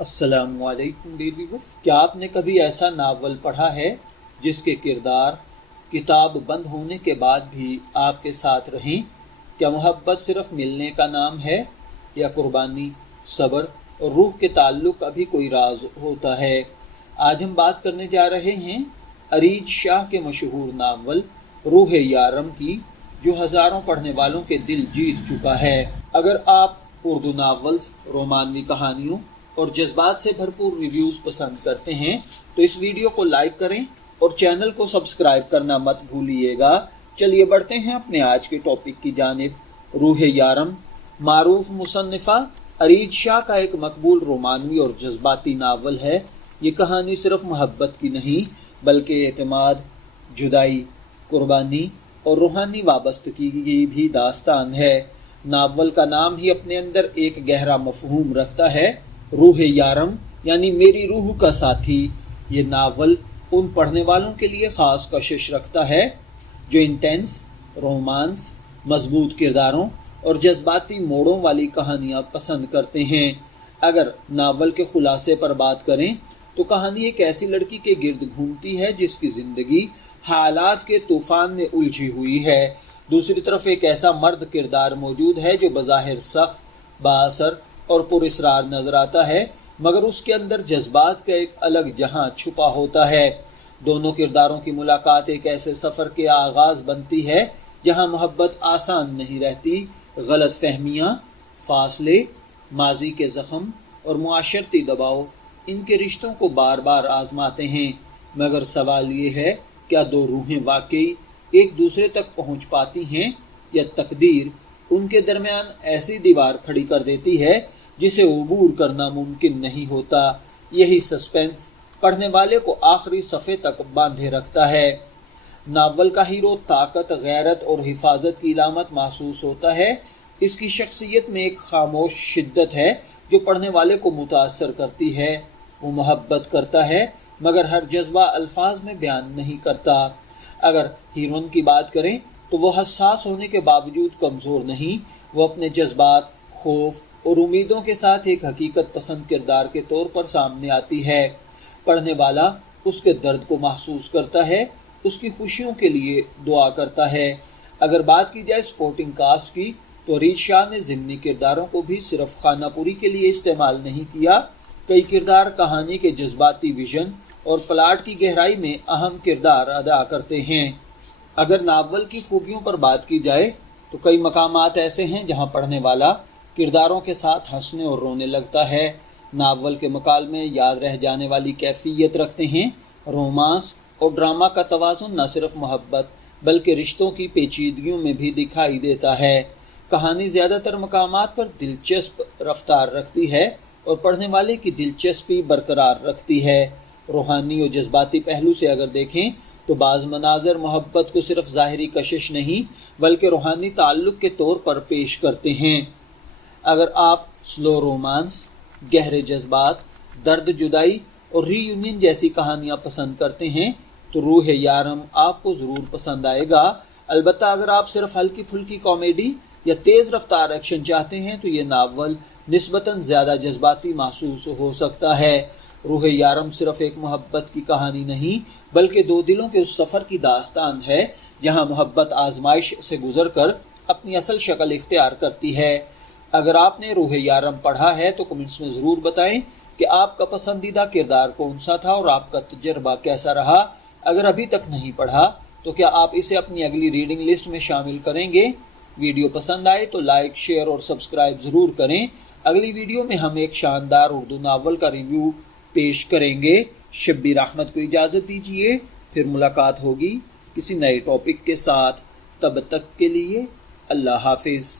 अस्सलाम वालेकुम dear viewers. क्या आपने कभी ऐसा नावल पढ़ा है जिसके किरदार किताब बंद होने के बाद भी आपके साथ रहें? क्या मोहब्बत सिर्फ मिलने का नाम है या कुर्बानी, सब्र और रूह के ताल्लुक का भी कोई राज होता है? आज हम बात करने जा रहे हैं अरीज शाह के मशहूर नावल रूह यारम की, जो हज़ारों पढ़ने वालों के दिल जीत चुका है। अगर आप उर्दू नावल्स, रोमानवी कहानियों और जज्बात से भरपूर रिव्यूज़ पसंद करते हैं तो इस वीडियो को लाइक करें और चैनल को सब्सक्राइब करना मत भूलिएगा। चलिए बढ़ते हैं अपने आज के टॉपिक की जानिब। रूह यारम मारूफ मुसन्निफ़ा अरीज शाह का एक मकबूल रोमानवी और जज्बाती नावल है। ये कहानी सिर्फ मोहब्बत की नहीं बल्कि एतमाद, जुदाई, कुर्बानी और रूहानी वाबस्तगी की भी दास्तान है। नावल का नाम ही अपने अंदर एक गहरा मफहूम रखता है, रूह यारम यानी मेरी रूह का साथी। ये नावल उन पढ़ने वालों के लिए ख़ास कशिश रखता है जो इंटेंस, रोमांस, मजबूत किरदारों और जज्बाती मोड़ों वाली कहानियाँ पसंद करते हैं। अगर नावल के खुलासे पर बात करें तो कहानी एक ऐसी लड़की के गिर्द घूमती है जिसकी ज़िंदगी हालात के तूफान में उलझी हुई है। दूसरी तरफ एक ऐसा मर्द किरदार मौजूद है जो बज़ाहिर सख्त, बाअसर और पुरस्रार नजर आता है, मगर उसके अंदर जज्बात का एक अलग जहां छुपा होता है। दोनों किरदारों की मुलाकात एक ऐसे सफ़र के आगाज़ बनती है जहां मोहब्बत आसान नहीं रहती। गलत फहमियाँ, फासले, माजी के ज़ख्म और मुआशरती दबाव इनके रिश्तों को बार बार आजमाते हैं। मगर सवाल ये है, क्या दो रूहें वाकई एक दूसरे तक पहुंच पाती हैं या तकदीर उनके दरमियान ऐसी दीवार खड़ी कर देती है जिसे अबूर करना मुमकिन नहीं होता? यही सस्पेंस पढ़ने वाले को आखिरी सफ़े तक बांधे रखता है। नावल का हीरो ताकत, गैरत और हिफाजत की इलामत महसूस होता है। इसकी शख्सियत में एक खामोश शिद्दत है जो पढ़ने वाले को मुतासर करती है। वो मोहब्बत करता है मगर हर जज्बा अल्फाज में बयान नहीं करता। अगर हीरोइन की बात करें तो वो हसास होने के बावजूद कमज़ोर नहीं। वो अपने जज्बात, खौफ और उम्मीदों के साथ एक हकीकत पसंद किरदार के तौर पर सामने आती है। पढ़ने वाला उसके दर्द को महसूस करता है, उसकी खुशियों के लिए दुआ करता है। अगर बात की जाए सपोर्टिंग कास्ट की तो अरीज शाह ने ज़िमनी किरदारों को भी सिर्फ खानापुरी के लिए इस्तेमाल नहीं किया। कई किरदार कहानी के जज्बाती विजन और प्लाट की गहराई में अहम किरदार अदा करते हैं। अगर नावल की खूबियों पर बात की जाए तो कई मकामात ऐसे हैं जहां पढ़ने वाला किरदारों के साथ हंसने और रोने लगता है। नावल के मुकालमे याद रह जाने वाली कैफियत रखते हैं। रोमांस और ड्रामा का तवाज़ुन न सिर्फ मोहब्बत बल्कि रिश्तों की पेचीदगियों में भी दिखाई देता है। कहानी ज़्यादातर मकामात पर दिलचस्प रफ्तार रखती है और पढ़ने वाले की दिलचस्पी बरकरार रखती है। रूहानी और जज्बाती पहलू से अगर देखें तो बाज़ मनाज़र मोहब्बत को सिर्फ ज़ाहिरी कशिश नहीं बल्कि रूहानी ताल्लुक़ के तौर पर पेश करते हैं। अगर आप स्लो रोमांस, गहरे जज्बात, दर्द, जुदाई और रीयूनियन जैसी कहानियाँ पसंद करते हैं तो रूह यारम आपको ज़रूर पसंद आएगा। अलबत्ता अगर आप सिर्फ हल्की फुल्की कॉमेडी या तेज़ रफ्तार एक्शन चाहते हैं तो ये नावल निस्बतन ज़्यादा जज्बाती महसूस हो सकता है। रूह यारम सिर्फ एक मोहब्बत की कहानी नहीं बल्कि दो दिलों के उस सफ़र की दास्तान है जहां मोहब्बत आजमाइश से गुजरकर अपनी असल शक्ल इख्तियार करती है। अगर आपने रूह यारम पढ़ा है तो कमेंट्स में ज़रूर बताएं कि आपका पसंदीदा किरदार कौन सा था और आपका तजर्बा कैसा रहा। अगर अभी तक नहीं पढ़ा तो क्या आप इसे अपनी अगली रीडिंग लिस्ट में शामिल करेंगे? वीडियो पसंद आए तो लाइक, शेयर और सब्सक्राइब ज़रूर करें। अगली वीडियो में हम एक शानदार उर्दू नावल का रिव्यू पेश करेंगे। शब्बीर अहमद को इजाज़त दीजिए, फिर मुलाकात होगी किसी नए टॉपिक के साथ। तब तक के लिए अल्लाह हाफिज़।